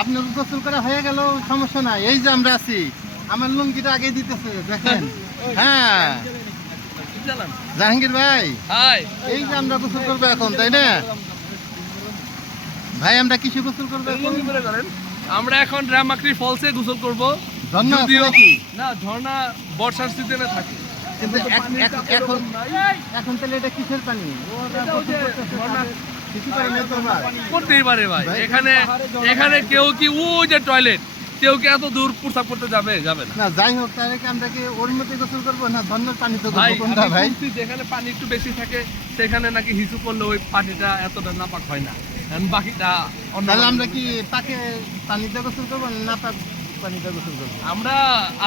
আপনার গোসল করা হয়ে গেল, সমস্যা নাই। এই যে আমরা আছি, আমার লুঙ্গিটা আগে দিতেছে দেখেন। হ্যাঁ জাহাঙ্গীর ভাই, এই যে আমরা গোসল করবো এখন, তাই না ভাই? আমরা কিসে গোসল করবো এখন? আমরা এখন রামাকড়ি ফলসে গোসল করব। ঝর্ণা আছে যদিও নাকি? না, ঝর্ণা বর্ষার সিজনে থাকে, কিন্তু এখন তাহলে এটা কিসের পানি? কিছু পানি না তো আবার? করতেই পারে ভাই। এখানে কেউ কি ওই যে টয়লেট, কেউ কি এত দূর প্রস্রাব করতে যাবে? যাবে না। না যাই হোক, তাহলে কি আমরা কি ওর মধ্যে গোসল করবো না ঝর্ণার পানি তো ভাই করবো কোনটা ভাই? যেখানে পানি একটু বেশি থাকে সেখানে নাকি হিসু করলে ওই পানিটা এতটা নাপাক হয় না, কারণ বাকিটা তাহলে আমরা কি পাকে পানিতে গোসল করবো না পাক পানিতে গোসল করবো? আমরা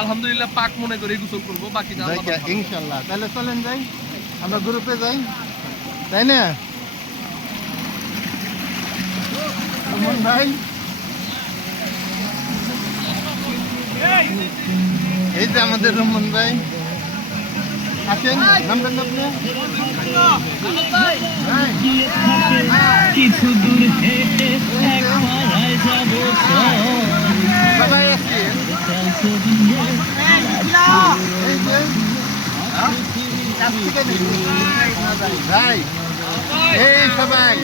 আলহামদুলিল্লাহ পাক মনে করে গোসল করবো, বাকিটা আল্লাহ পাক ভালো। ইনশাল্লাহ। তাহলে চলেন যাই, আমরা গ্রুপে যাই, তাই না রহমান ভাই? এই যে আমাদের রহমান ভাই, আসেন, নামবেন না আপনি? কিছু দূর হেঁটে এক পাড়ায় যাব সবাই আসছি। এই যে কাছ থেকে দেখি। ভাই এই সবাই